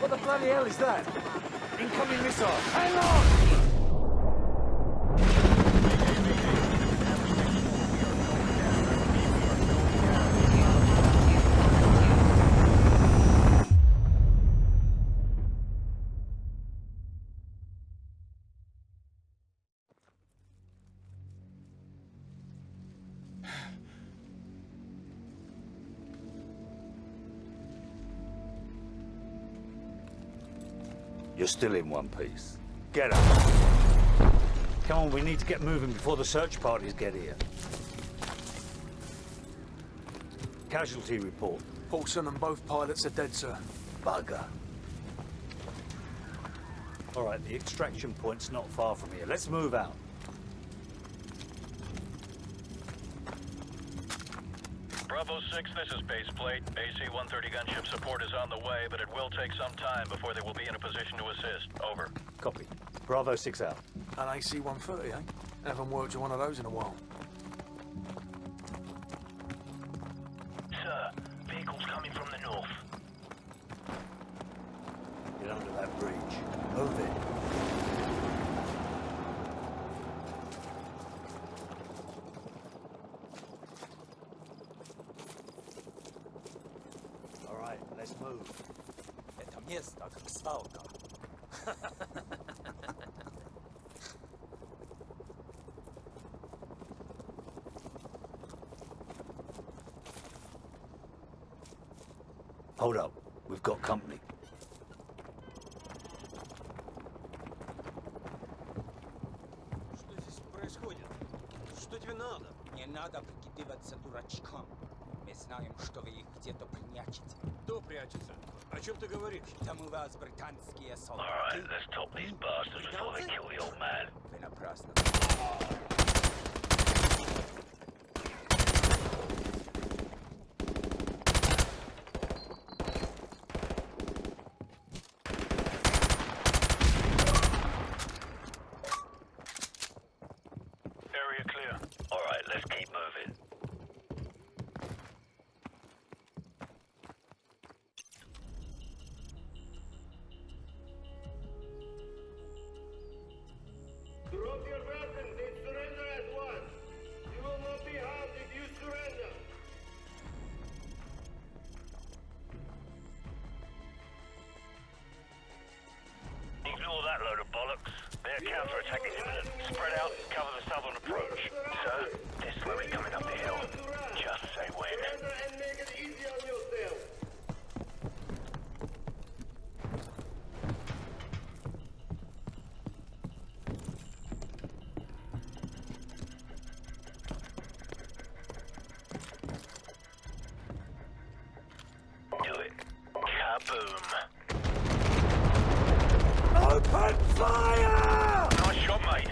What the bloody hell is that? Incoming missile! Hang on! You're still in one piece. Get up. Come on, we need to get moving before the search parties get here. Casualty report. Paulson and both pilots are dead, sir. Bugger. All right, the extraction point's not far from here. Let's move out. Bravo 6, this is base plate. AC-130 gunship support is on the way, but it will take some time before they will be in a position to assist. Over. Copy. Bravo 6 out. An AC-130, eh? Haven't worked with one of those in a while. Sir, vehicles coming from the north. Get under that bridge. Move it. All right, let's move. Это место как сталка. Hold up. We've got company. Что здесь происходит? Что тебе надо? Не надо прикидываться дурачком. Мы знаем, что вы их где-то прячете. Кто прячется? О чем ты говоришь? Там у вас британские Alright, солдаты. let's top these bastards before they kill the old man. Вы напрасно. Area clear. Alright, let's keep moving. Drop your weapons and surrender at once. You will not be harmed if you surrender. Ignore that load of bollocks. Their counterattack is imminent. Spread out and cover the southern approach. Sir, they're slowly coming up the hill. Just say when. Surrender and make it easy on yourself. Do it. Kaboom. Open fire! Nice shot, mate.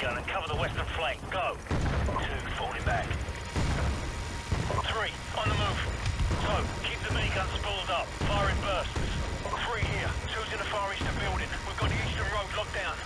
Gun and cover the western flank. Go. 2 falling back. 3 on the move. So keep the minigun spooled up. Fire in bursts. 3 here. 2's in the far eastern building. We've got the eastern road locked down.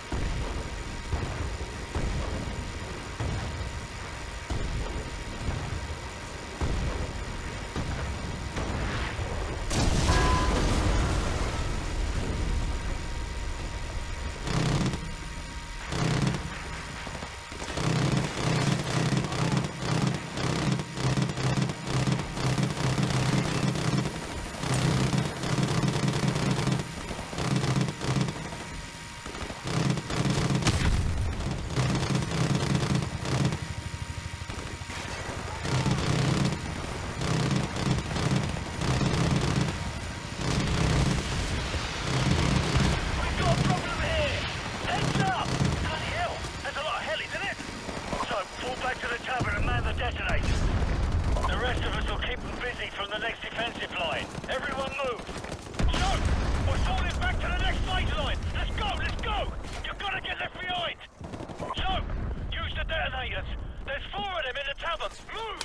There's 4 of them in the tavern. Move!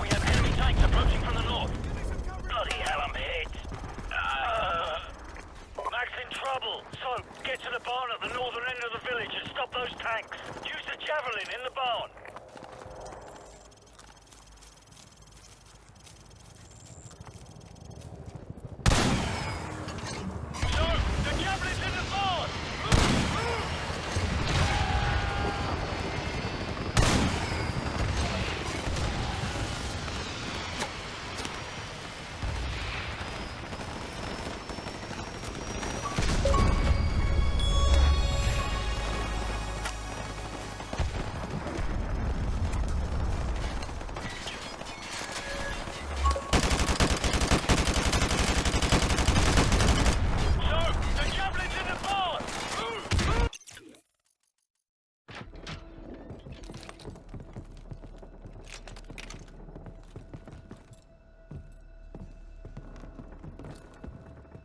We have enemy tanks approaching from the north. Bloody hell, I'm hit. Mac's in trouble. So, get to the barn at the northern end of the village and stop those tanks. Use the javelin in the barn.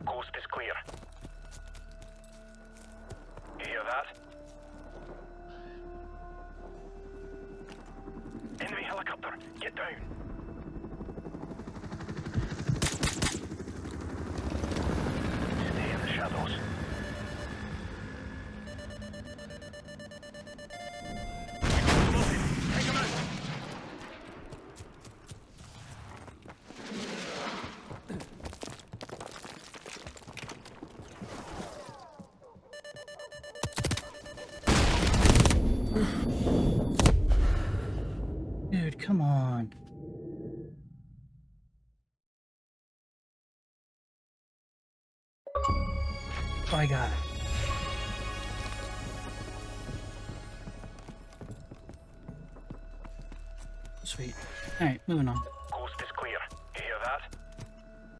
Coast is clear. You hear that? Enemy helicopter, get down. Stay in the shadows. Take him Dude, come on. Oh, I got it. Sweet. Alright, moving on.